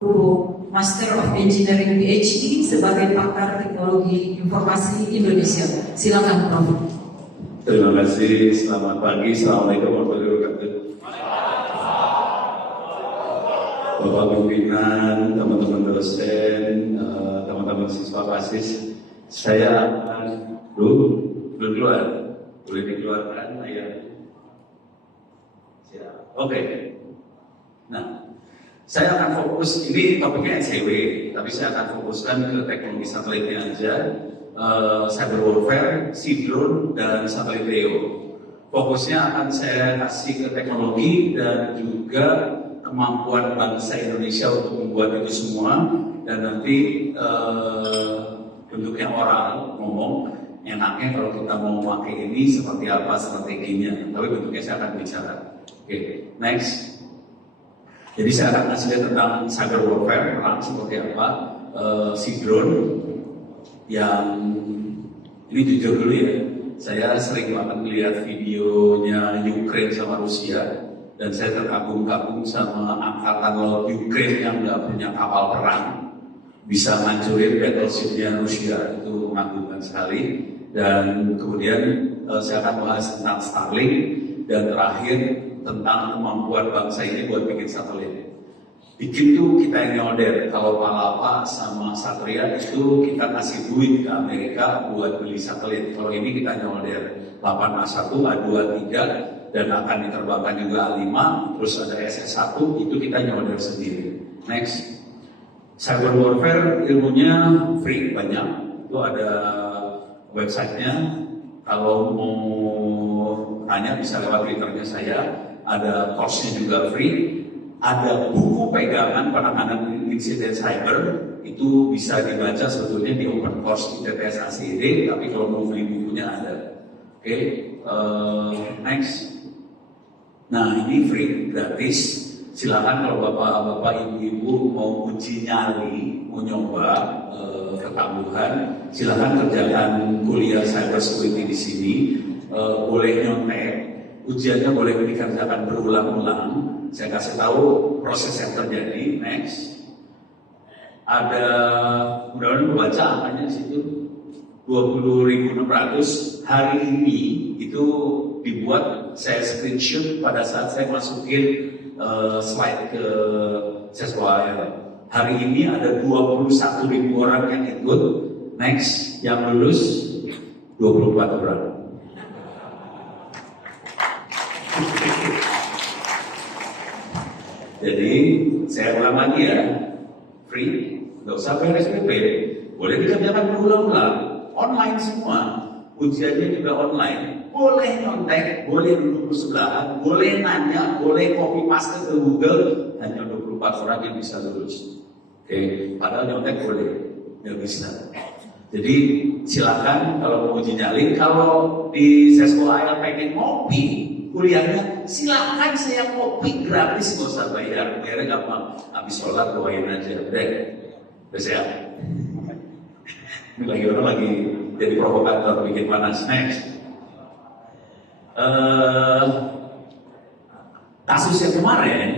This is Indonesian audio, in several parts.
Master of Engineering PhD sebagai pakar teknologi informasi Indonesia. Silakan Prof. Terima kasih, selamat pagi, assalamualaikum warahmatullahi wabarakatuh. Bapak pimpinan, teman-teman dosen, teman-teman siswa basis, saya akan belum keluar, boleh dikeluarkan ayat. Oke. Nah, saya akan fokus, ini topiknya NCW, tapi saya akan fokuskan ke teknologi satelitnya aja, cyber warfare, sea drone, dan satelit LEO. Fokusnya akan saya kasih ke teknologi dan juga kemampuan bangsa Indonesia untuk membuat itu semua, dan nanti bentuknya oral, ngomong, enaknya kalau kita mau pakai ini seperti apa strateginya, tapi bentuknya saya akan bicara. Oke, next. Jadi saya akan kasih lihat tentang cyber warfare, perang seperti apa, sea drone, yang ini jujur dulu ya, saya sering banget melihat videonya Ukraine sama Rusia, dan saya terkagum-kagum sama angkatan laut Ukraine yang nggak punya kapal perang, bisa ngancurin battleshipnya Rusia, itu mengagumkan sekali. Dan kemudian saya akan bahas tentang Starlink, dan terakhir tentang kemampuan bangsa ini buat bikin satelit. Bikin tuh kita yang nyolder. Kalau Palapa sama Satria itu kita kasih duit ke Amerika buat beli satelit. Kalau ini kita nyolder 8A1, A2, A3, dan akan diterbangkan juga A5, terus ada SS1, itu kita nyolder sendiri. Next. Cyber warfare ilmunya free, banyak. Itu ada websitenya. Kalau mau tanya bisa lewat Twitternya saya. Ada course-nya juga free, ada buku pegangan penanganan insiden cyber, itu bisa dibaca sebetulnya di open course di TTS ACD, tapi kalau mau beli bukunya ada. Oke, next. Nah ini free, gratis. Silakan kalau bapak-bapak, ibu-ibu mau uji nyali, mau nyoba ketangguhan, silakan kerjakan kuliah cyber security di sini. Boleh nyontek. Ujiannya boleh dikerjakan berulang-ulang. Saya kasih tahu proses yang terjadi. Next. Ada, mudah-mudahan baca angkanya di situ 20.600. Hari ini itu dibuat, saya screenshot pada saat saya masukin slide ke SESWAL. Hari ini ada 21.000 orang yang ikut. Next, yang lulus 24 orang. Jadi saya ulang lagi ya, free, nggak usah bayar SPP, boleh dikerjakan berulang-ulang, online semua, ujiannya juga online, boleh nyontek, boleh duduk bersebelahan, boleh nanya, boleh copy paste ke Google, hanya 24 orang yang bisa lulus. Oke, padahal nyontek boleh, nggak bisa. Jadi silakan kalau mau uji nyali, kalau di SESWAL pengen ngopi kuliahnya, silakan saya kopi gratis, nggak usah bayar, bayarnya gampang, habis sholat doain aja, udah siap. Ini lagi orang lagi jadi provokator, bikin panas. Next. Kasus yang kemarin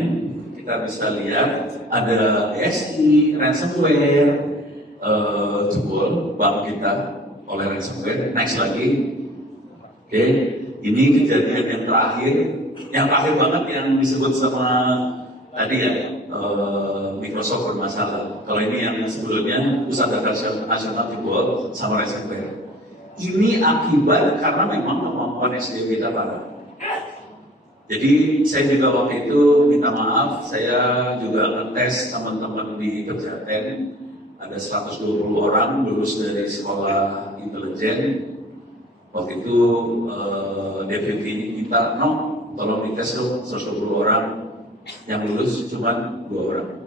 kita bisa lihat ada SI, ransomware, jebol bank kita oleh ransomware. Next lagi. Oke. Ini kejadian yang terakhir banget yang disebut sama tadi ya, Microsoft bermasalah. Kalau ini yang sebelumnya Pusat Data Nasional jebol sama ransomware. Ini akibat karena memang kemampuan SDM kita parah. Jadi saya juga waktu itu minta maaf, saya juga ngetes teman-teman di Pejaten, ada 120 orang lulus dari sekolah intelijen. Waktu itu deputi kita, tolong dites dong 120 orang, yang lulus cuma 2 orang.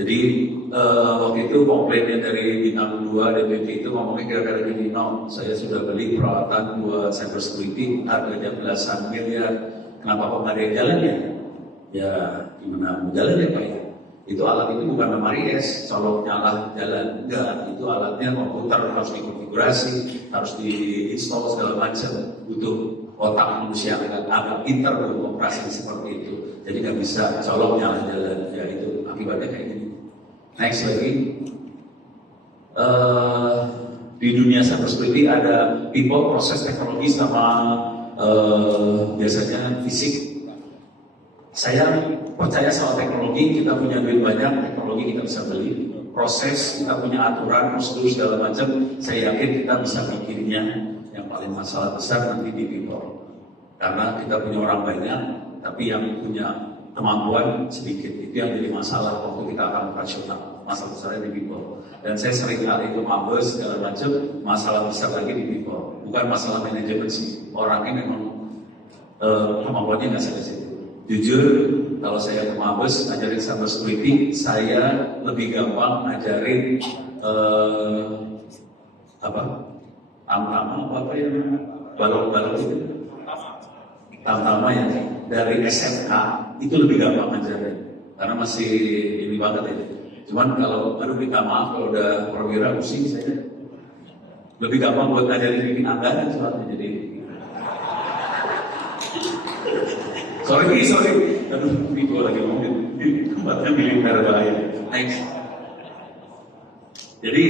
Jadi waktu itu komplainnya dari bintang 2 deputi itu ngomongnya kira-kira gini, saya sudah beli peralatan buat cyber security harganya belasan miliar, kenapa kok nggak ada yang jalan ya? Ya gimana mau jalan ya Pak ya? Itu alat itu bukan Maries, colok nyala jalan, enggak, itu alatnya komputer harus dikonfigurasi, harus diinstal segala macam, butuh otak manusia agak pintar untuk operasi seperti itu. Jadi nggak bisa colok nyala jalan, ya itu akibatnya kayak gini. Next lagi. Di dunia cybersecurity ada people, proses, teknologi sama biasanya fisik. Saya percaya sama teknologi, kita punya duit banyak, teknologi kita bisa beli. Proses, kita punya aturan, prosedur segala macam. Saya yakin kita bisa bikinnya. Yang paling masalah besar nanti di people. Karena kita punya orang banyak, tapi yang punya kemampuan sedikit. Itu yang jadi masalah waktu kita akan operasional. Masalah besarnya di people. Dan saya sering kali ke mabes segala macam, masalah besar lagi di people. Bukan masalah manajemen sih. Orangnya memang kemampuannya nggak sampai situ. Jujur, kalau saya ke mabes ngajarin cybersecurity, saya lebih gampang ngajarin apa ya, balok-balok itu, tama ya, dari SMK itu lebih gampang ngajarin, karena masih ini banget ya. Cuman kalau baru minta maaf kalau udah perwira pusing saya, lebih gampang buat ngajarin bikin anggaran soalnya jadi. Sorry. Aduh, video lagi ngomongin. Tempatnya militer bahaya. Next. Jadi,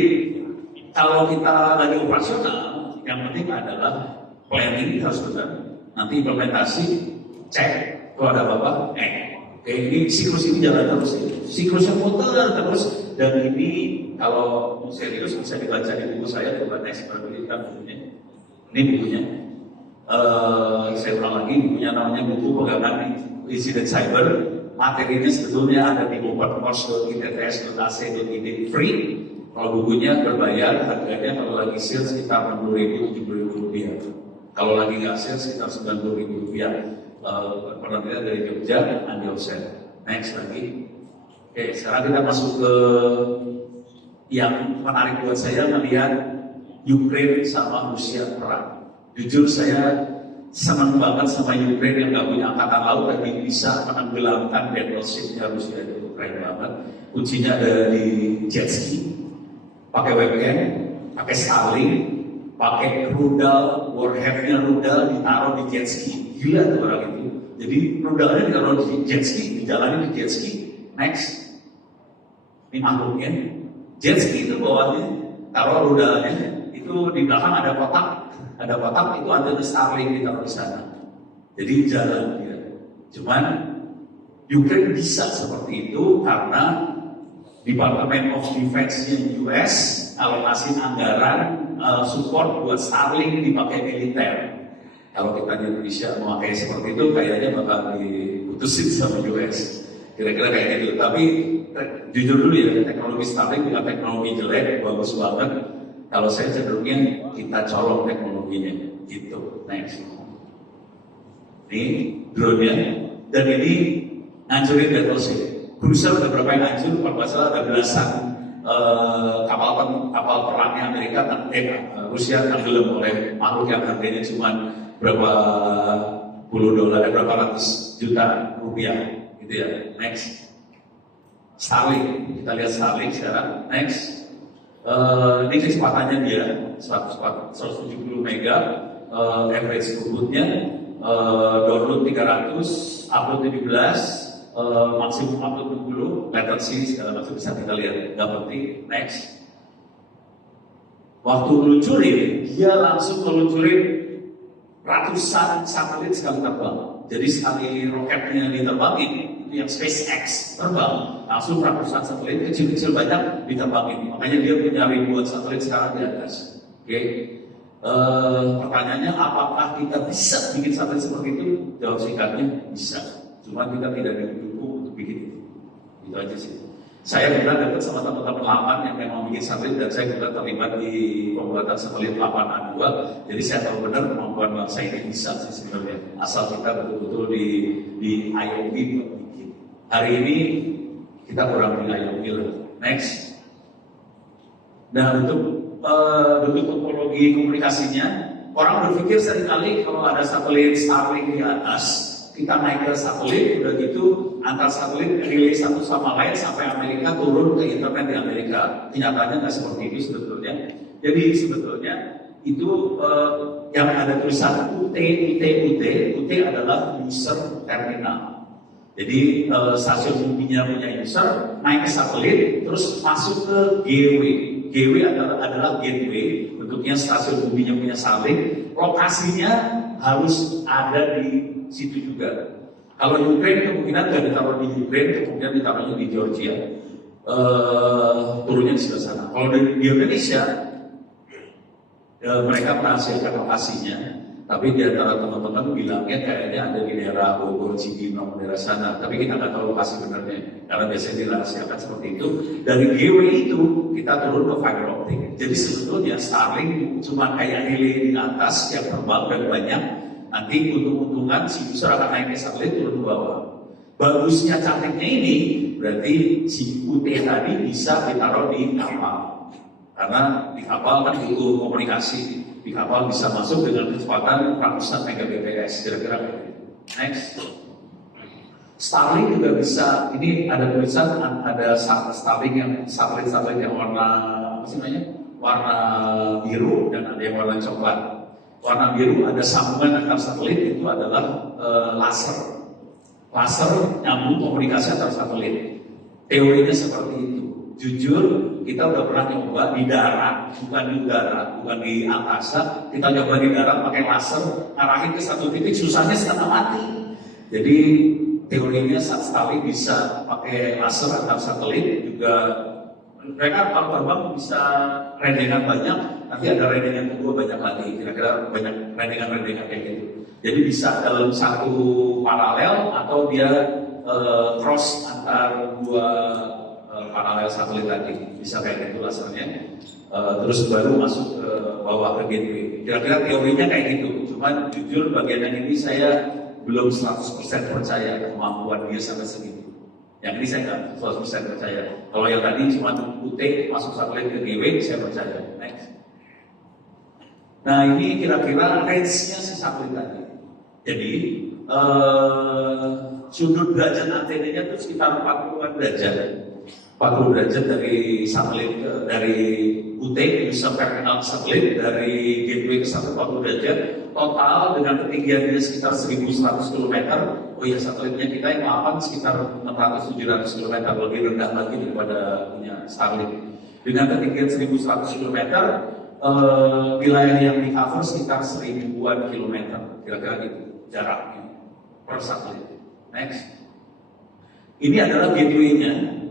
kalau kita lagi operasional, yang penting adalah planning harus benar. Nanti implementasi, cek, kalau ada apa-apa, Oke, ini siklus ini jalan terus. Siklusnya muter terus. Dan ini, kalau serius bisa dibaca di buku saya, coba next, perhatikan bukunya. Ini bukunya. Saya ulang lagi, bukunya namanya buku pegangan insiden cyber. Materinya sebetulnya ada di opencourse.itts.ac.id free. Kalau bukunya berbayar, harganya kalau lagi sale sekitar 60.000, 70.000 rupiah. Kalau lagi nggak sale sekitar 90.000 rupiah. Penelitian dari Jogja, Andi Osen. Next lagi. Oke, sekarang kita masuk ke yang menarik buat saya melihat Ukraine sama Rusia perang. Jujur saya senang banget sama Ukraine yang gak punya angkatan laut tapi bisa menenggelamkan battleship-nya Rusia itu keren banget. Kuncinya ada di jet ski, pakai webcam, pakai Starlink, pakai rudal, warhead-nya rudal ditaruh di jet ski. Gila tuh orang itu. Jadi rudalnya ditaruh di jet ski, dijalanin di jet ski. Next, ini makhluknya. Jet ski itu bawahnya, taruh rudalnya, itu di belakang ada kotak. Ada kotak itu ada Starlink ditaruh di sana. Jadi jalan ya. Cuman Ukraine bisa seperti itu karena Department of Defense-nya US alokasi anggaran support buat Starlink dipakai militer. Kalau kita di Indonesia memakai seperti itu kayaknya bakal diputusin sama US. Kira-kira kayak gitu. Tapi jujur dulu ya, teknologi Starlink bukan teknologi jelek, bagus banget. Kalau saya cenderungnya kita colong teknologinya, gitu. Next. Ini drone-nya, dan ini ngancurin battleship. Cruiser ada berapa yang hancur? Kalau nggak salah ada belasan kapal perangnya Amerika, Rusia tenggelam oleh makhluk yang harganya cuma berapa puluh dolar, berapa ratus juta rupiah, gitu ya. Next. Starlink, kita lihat Starlink sekarang. Next. Ini kecepatannya dia 170 mega, average throughputnya, download 300, upload 17, maksimum upload 60, latency segala macam bisa kita lihat. Nggak penting. Next. Waktu meluncurin, dia langsung meluncurin ratusan satelit sekali terbang. Jadi sekali roketnya diterbangin, itu yang SpaceX terbang, langsung ratusan satelit kecil-kecil banyak diterbangin. Makanya dia punya ribuan satelit sekarang di atas. Oke. Pertanyaannya, apakah kita bisa bikin satelit seperti itu? Jawab singkatnya, bisa. Cuma kita tidak didukung untuk bikin itu. Itu aja sih. Saya pernah dekat sama teman-teman 8 yang memang bikin satelit dan saya juga terlibat di pembuatan satelit 8A2. Jadi saya tahu benar kemampuan bangsa ini bisa sih sebenarnya. Asal kita betul-betul di IOP buat bikin. Hari ini kita kurang di IOP lah. Next. Nah untuk bentuk topologi komunikasinya, orang berpikir seringkali kalau ada satelit Starlink di atas, kita naik ke satelit, udah gitu antar satelit relay satu sama lain sampai Amerika turun ke internet di Amerika. Kenyataannya nggak seperti itu sebetulnya. Jadi sebetulnya itu yang ada tulisan UT adalah user terminal. Jadi stasiun buminya punya user, naik ke satelit, terus masuk ke gateway. Gateway adalah gateway, bentuknya stasiun buminya punya satelit, lokasinya harus ada di situ juga. Kalau Ukraine kemungkinan nggak ditaruh di Ukraine, kemungkinan ditaruhnya di Georgia, turunnya di sebelah sana. Kalau di Indonesia, mereka merahasiakan lokasinya. Tapi di antara teman-teman bilangnya kayaknya ada di daerah Bogor, Cibinong, daerah sana. Tapi kita nggak tahu lokasi benernya, karena biasanya dirahasiakan seperti itu. Dari gateway itu kita turun ke fiber optic. Jadi sebetulnya Starlink cuma kayak relay di atas yang terbang dan banyak. Nanti untung-untungan si user akan naik ke satelit turun ke bawah. Bagusnya cantiknya ini berarti si UT tadi bisa ditaruh di kapal. Karena di kapal kan butuh komunikasi. Di kapal bisa masuk dengan kecepatan ratusan Mbps, kira-kira gitu. Next. Starlink juga bisa, ini ada tulisan, ada Starlink yang satelit-satelit yang warna, apa sih namanya? Warna biru dan ada yang warna coklat. Warna biru ada sambungan antar satelit, itu adalah laser. Laser nyambung komunikasi antar satelit. Teorinya seperti itu. Jujur, kita udah pernah nyoba di darat, bukan di udara, bukan di angkasa. Kita nyoba di darat pakai laser, ngarahin ke satu titik, susahnya setengah mati. Jadi teorinya Starlink bisa pakai laser antar satelit, juga mereka kalau terbang bisa rendengan banyak, nanti ada rendengan kedua banyak lagi, kira-kira banyak rendengan-rendengan kayak gitu. Jadi bisa dalam satu paralel atau dia cross antar dua paralel satelit tadi, bisa kayak gitu lasernya, terus baru masuk ke bawah ke gateway. Kira-kira teorinya kayak gitu. Cuman jujur bagian yang ini saya belum 100% percaya kemampuan dia sampai segitu. Yang ini saya nggak 100% percaya. Kalau yang tadi cuma UT masuk satelit ke gateway, saya percaya. Next. Nah ini kira-kira range-nya si satelit tadi. Jadi sudut derajat antenanya itu sekitar 40 derajat. 40 derajat dari satelit dari UT bisa terminal satelit dari gateway ke satelit 40 derajat. Total dengan ketinggiannya sekitar 1.100 km. Oh iya, satelitnya kita yang 8 sekitar 600-700 km, lebih rendah lagi daripada punya Starlink. Dengan ketinggian 1.100 km, wilayah yang di cover sekitar 1.000-an kilometer, kira-kira gitu jaraknya per satelit. Next. Ini adalah gateway-nya.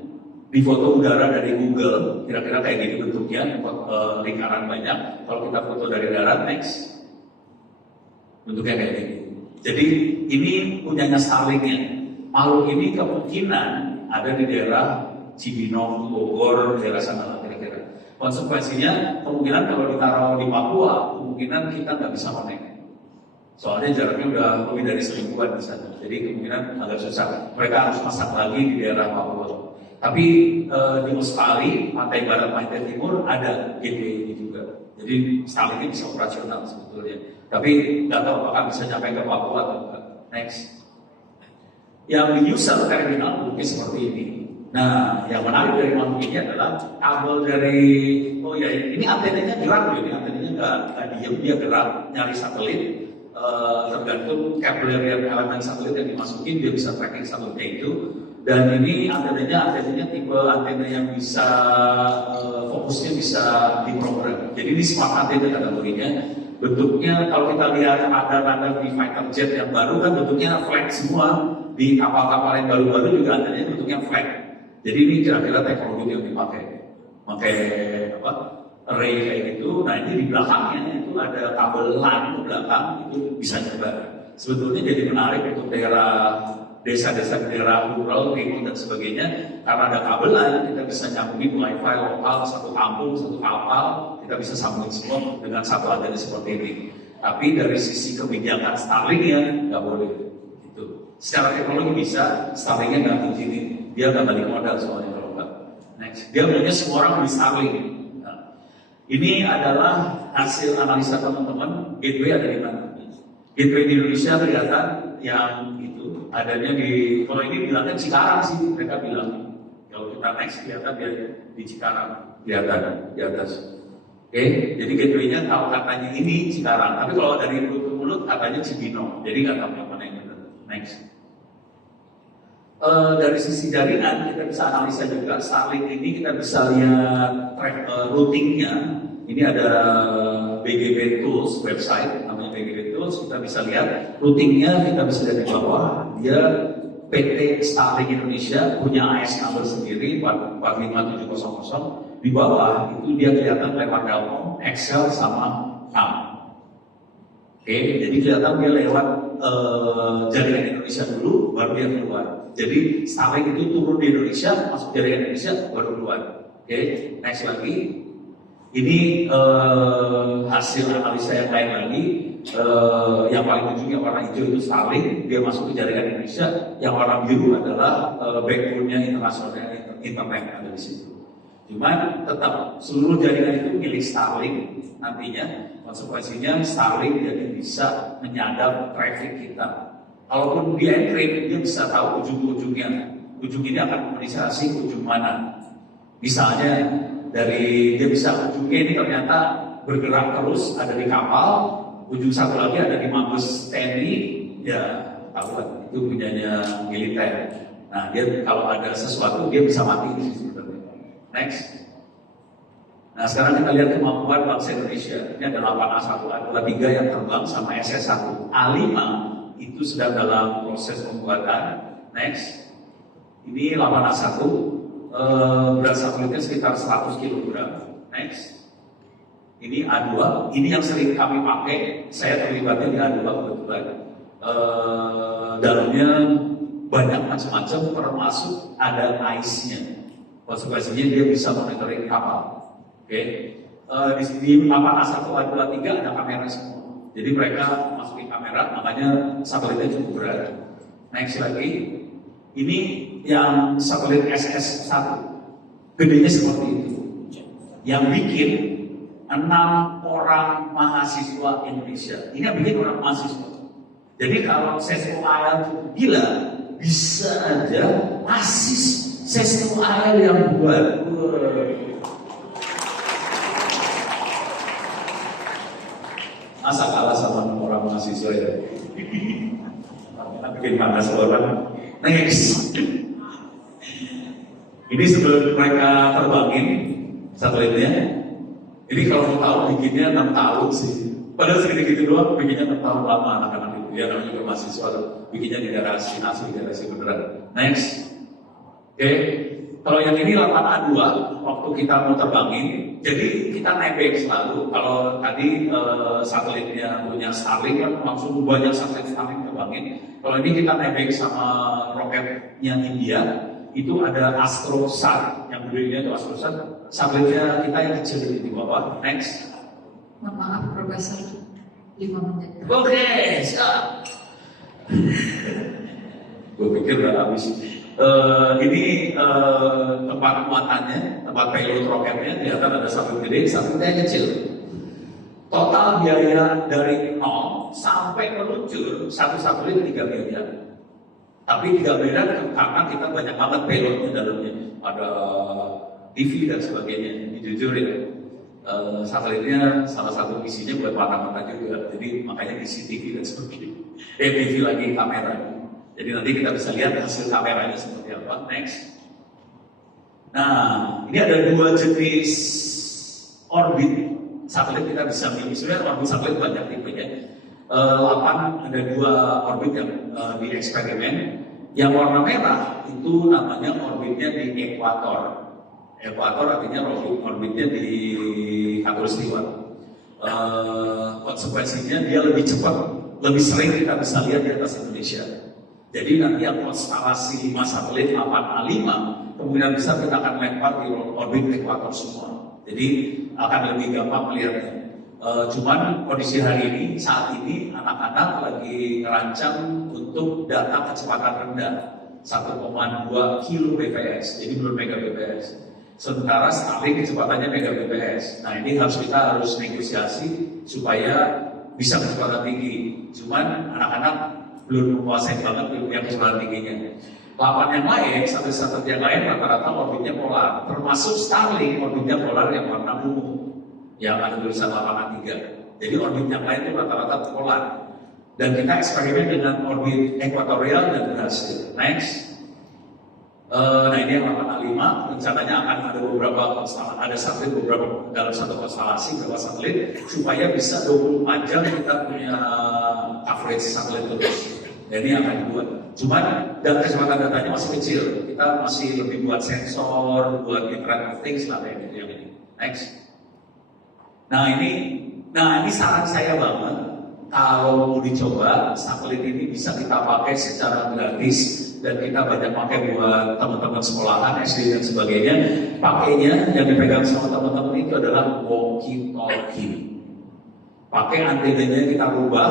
Di foto udara dari Google, kira-kira kayak gini bentuknya, lingkaran banyak. Kalau kita foto dari darat, next, bentuknya kayak gini. Jadi ini punyanya Starlink-nya. Makhluk ini kemungkinan ada di daerah Cibinong, Bogor, daerah sana kira-kira. Konsekuensinya kemungkinan kalau ditaruh di Papua, kemungkinan kita nggak bisa connect. Soalnya jaraknya udah lebih dari 1.000-an di sana. Jadi kemungkinan agak susah. Mereka harus masak lagi di daerah Papua. Tapi di Australia, pantai barat, pantai timur ada gateway ini juga. Jadi Starlink ini bisa operasional sebetulnya. Tapi nggak tahu apakah bisa sampai ke Papua atau enggak. Next. Yang di user terminal mungkin seperti ini. Nah, yang menarik dari makhluk ini adalah kabel dari, oh ya ini antenanya gerak loh, ini antenanya nggak diem, dia gerak nyari satelit. Tergantung kabel dari elemen satelit yang dimasukin, dia bisa tracking satelitnya itu. Dan ini antenanya tipe antena yang bisa fokusnya bisa diprogram. Jadi ini smart antena kategorinya. Bentuknya kalau kita lihat radar-radar di fighter jet yang baru kan bentuknya flat semua. Di kapal-kapal yang baru-baru juga antenanya bentuknya flat. Jadi ini kira-kira teknologi yang dipakai. Pakai apa? Array kayak gitu. Nah ini di belakangnya itu ada kabel LAN di belakang, itu bisa nyebar. Sebetulnya jadi menarik untuk daerah desa-desa daerah rural, remote dan sebagainya, karena ada kabel LAN, kita bisa nyambungin wifi lokal, satu kampung, satu kapal, kita bisa sambungin semua dengan satu antena seperti ini. Tapi dari sisi kebijakan Starlink-nya nggak boleh. Gitu. Secara teknologi bisa, Starlink-nya nggak begini, dia nggak balik modal soalnya kalau nggak. Next, dia maunya semua orang beli Starlink. Nah, ini adalah hasil analisa teman-teman. Gateway ada di mana? Gateway di Indonesia kelihatan yang itu adanya di, kalau ini bilangnya Cikarang sih, mereka bilang. Kalau kita next kelihatan dia di Cikarang, kelihatan di atas. Oke, jadi gateway-nya tahu katanya ini Cikarang, tapi kalau dari mulut ke mulut katanya Cibinong, jadi nggak tahu yang mana yang benar. Next. Dari sisi jaringan kita bisa analisa juga Starlink ini, kita bisa lihat track routingnya. Ini ada BGP Tools website namanya BGP Tools, kita bisa lihat routingnya, kita bisa lihat di bawah dia PT Starlink Indonesia punya AS number sendiri 45700. Di bawah itu dia kelihatan lewat Telkom, Excel sama RAM. Oke, jadi kelihatan dia lewat jaringan Indonesia dulu, baru dia keluar. Jadi Starlink itu turun di Indonesia, masuk jaringan Indonesia, baru keluar. Oke, next lagi. Ini hasil analisa yang lain lagi. Yang paling ujung yang warna hijau itu Starlink, dia masuk ke jaringan Indonesia. Yang warna biru adalah backbone-nya internasional internet ada di situ. Cuman tetap seluruh jaringan itu milik Starlink nantinya. Konsekuensinya Starlink jadi bisa menyadap traffic kita. Kalaupun di encrypt, dia bisa tahu ujung-ujungnya. Ujung ini akan komunikasi ke ujung mana. Misalnya dari dia bisa ujungnya ini ternyata bergerak terus ada di kapal, ujung satu lagi ada di Mabes TNI, ya tahu kan itu punyanya militer. Nah dia kalau ada sesuatu dia bisa mati di situ. Next. Nah sekarang kita lihat kemampuan bangsa Indonesia. Ini ada 8A1, A23 yang terbang sama SS1. A5 itu sedang dalam proses pembuatan. Next. Ini 8A1. Berat satelitnya sekitar 100 kg. Next. Ini A2. Ini yang sering kami pakai. Saya terlibatnya di A2 kebetulan. Dalamnya banyak macam-macam, termasuk ada ice-nya. Konsekuensinya dia bisa monitoring kapal. Oke. Di 8A1, A23 ada kamera semua. Jadi mereka masukin kamera, makanya satelitnya cukup berat. Next lagi. Ini yang satelit SS1, gedenya seperti itu. Yang bikin 6 orang mahasiswa Indonesia. Ini yang bikin orang mahasiswa. Jadi kalau Sesko AL itu gila, bisa aja asis Sesko AL yang buat. Masa kalah sama orang mahasiswa ya? Bikin panas orang. Next. Ini sebelum mereka terbangin satelitnya. Ini kalau mau tahu bikinnya 6 tahun sih. Padahal segini-gitu doang, bikinnya 6 tahun lama anak-anak itu. Ya namanya juga mahasiswa, bikinnya di garasi, nasi di garasi beneran. Next. Oke. Kalau yang ini 8A2, waktu kita mau terbangin, jadi kita nebeng selalu. Kalau tadi satelitnya punya Starlink kan langsung banyak satelit Starlink terbangin. Kalau ini kita nebeng sama roketnya India, itu ada Astrosat, yang bedanya itu Astrosat. Satelitnya kita yang kecil di bawah. Next. Mohon maaf, Profesor, 5 menit. Oke, siap. Gue pikir udah habis. Ini tempat muatannya, tempat payload roketnya, kelihatan ada satelit gede, satelitnya kecil. Total biaya dari 0 sampai meluncur satu satelit 3 miliar. Tapi 3 miliar karena kita banyak banget payloadnya dalamnya, ada TV dan sebagainya. Ini jujur ya, satelitnya salah satu misinya buat mata-mata juga, jadi makanya isi TV dan sebagainya. TV lagi kamera. Jadi nanti kita bisa lihat hasil kameranya seperti apa. Next. Nah, ini ada 2 jenis orbit satelit kita bisa milih. Sebenarnya orbit satelit banyak tipenya. 8 ada 2 orbit yang di eksperimen. Yang warna merah itu namanya orbitnya di ekuator. Ekuator artinya orbitnya di khatulistiwa. Konsekuensinya dia lebih cepat, lebih sering kita bisa lihat di atas Indonesia. Jadi nanti yang konstelasi 5 satelit 8A5 kemungkinan besar kita akan lempar di orbit ekuator semua. Jadi akan lebih gampang melihatnya. Cuman kondisi hari ini, saat ini anak-anak lagi merancang untuk data kecepatan rendah 1,2 kbps, jadi belum megabps. Sementara Starlink kecepatannya megabps. Nah ini kita harus negosiasi supaya bisa kecepatan tinggi. Cuman anak-anak belum menguasai banget yang kecepatan tingginya. 8 yang lain, satu-satu yang lain rata-rata orbitnya polar. Termasuk Starlink orbitnya polar yang warna ungu, yang ada tulisan 8A3. Jadi orbit yang lain itu rata-rata polar. Dan kita eksperimen dengan orbit ekuatorial dan berhasil. Next. Nah ini yang 8A5, rencananya akan ada beberapa konstelasi, ada satelit beberapa dalam satu konstelasi, beberapa satelit, supaya bisa 24 jam kita punya coverage satelit terus. Dan ini akan dibuat. Cuman dan kecepatan datanya masih kecil, kita masih lebih buat sensor, buat Internet of Things lah kayak gitu yang ini. Next. Nah ini saran saya banget. Kalau mau dicoba, satelit ini bisa kita pakai secara gratis dan kita banyak pakai buat teman-teman sekolahan, SD dan sebagainya. Pakainya yang dipegang sama teman-teman itu adalah walkie-talkie. Pakai antenanya kita rubah,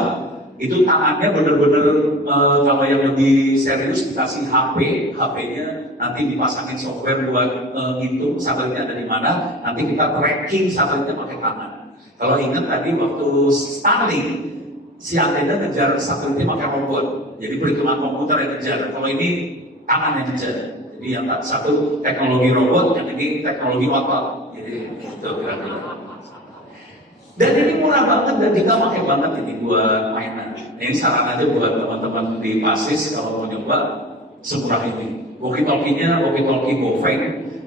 itu tangannya benar-benar kalau yang lebih serius dikasih HP-nya nanti dipasangin software buat ngitung satelitnya ada di mana. Nanti kita tracking satelitnya pakai tangan. Kalau ingat tadi waktu Starlink, si antena ngejar satelitnya pakai robot, jadi perhitungan komputer yang ngejar. Kalau ini tangan yang ngejar. Jadi yang satu teknologi robot, yang ini teknologi otot. Jadi itu kira-kira. Dan ini murah banget dan kita pakai banget ini buat mainan. Nah, ini saran aja buat teman-teman di Pasis kalau mau nyoba semurah ini. Walkie-talkie-nya walkie-talkie Bofeng,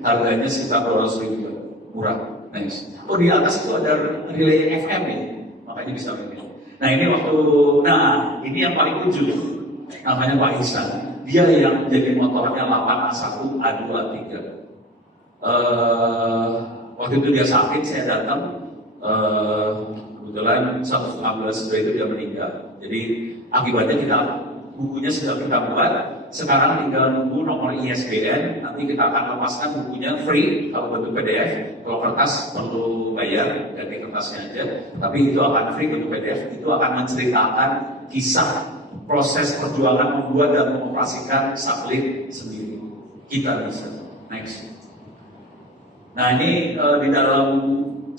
harganya sekitar 200.000, murah. Nice. Oh di atas itu ada relay FM ya, makanya bisa ini. Nah ini yang paling lucu, namanya Pak Ihsan. Dia yang jadi motornya 8A1, A2, A3. Waktu itu dia sakit, saya datang. Kebetulan 1.15 itu dia meninggal. Jadi akibatnya bukunya sudah kita buat. Sekarang tinggal nunggu nomor ISBN. Nanti kita akan lepaskan bukunya free kalau bentuk PDF. Kalau kertas perlu bayar, ganti kertasnya aja. Tapi itu akan free bentuk PDF. Itu akan menceritakan kisah proses perjuangan membuat dan mengoperasikan satelit sendiri. Kita bisa. Next. Nah ini di dalam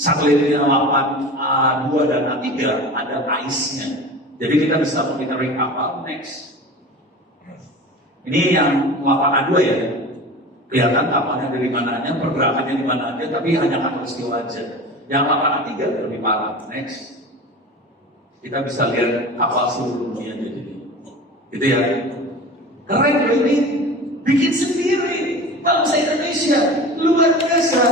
satelitnya 8A2 dan A3 ada ICE-nya. Jadi kita bisa monitoring kapal. Next. Ini yang 8A2 ya. Kelihatan kapalnya dari mananya, pergerakannya di mana aja, tapi hanya katulistiwa aja. Yang 8A3 lebih parah. Next. Kita bisa lihat kapal seluruh dunia jadi. Gitu ya. Keren loh ini. Bikin sendiri. Bangsa Indonesia. Luar biasa.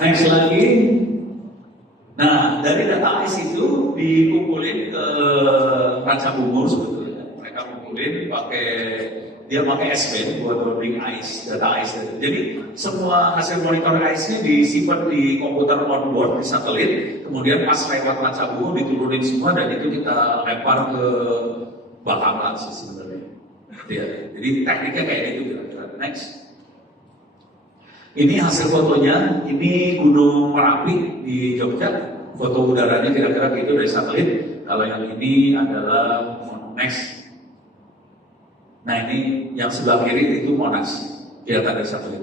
Next lagi. Nah, dari data ICE itu dikumpulin ke Raja Bungur sebetulnya. Mereka kumpulin dia pakai S-Band buat loading ICE, data ICE. Jadi semua hasil monitor ICE-nya disimpan di komputer onboard di satelit. Kemudian pas lewat Raja Bungur diturunin semua dan itu kita lempar ke Bakalan sih sebenarnya. Ya, jadi tekniknya kayak gitu kira-kira. Next. Ini hasil fotonya, ini Gunung Merapi di Jogja, foto udaranya kira-kira gitu dari satelit. Kalau yang ini adalah Next. Nah ini yang sebelah kiri itu Monas, kelihatan dari satelit.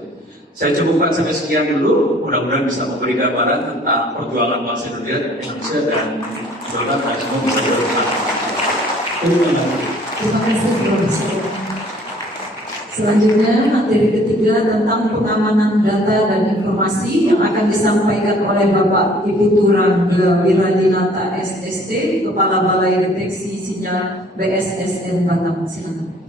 Saya cukupkan sampai sekian dulu, mudah-mudahan bisa memberi gambaran tentang perjuangan bangsa Indonesia dan mudah-mudahan semua bisa bermanfaat. Terima kasih Profesor. Selanjutnya materi ketiga tentang pengamanan data dan informasi yang akan disampaikan oleh Bapak Ibu Rangga Wiradinata SST, Kepala Balai Deteksi Sinyal BSSN Batam. Silakan.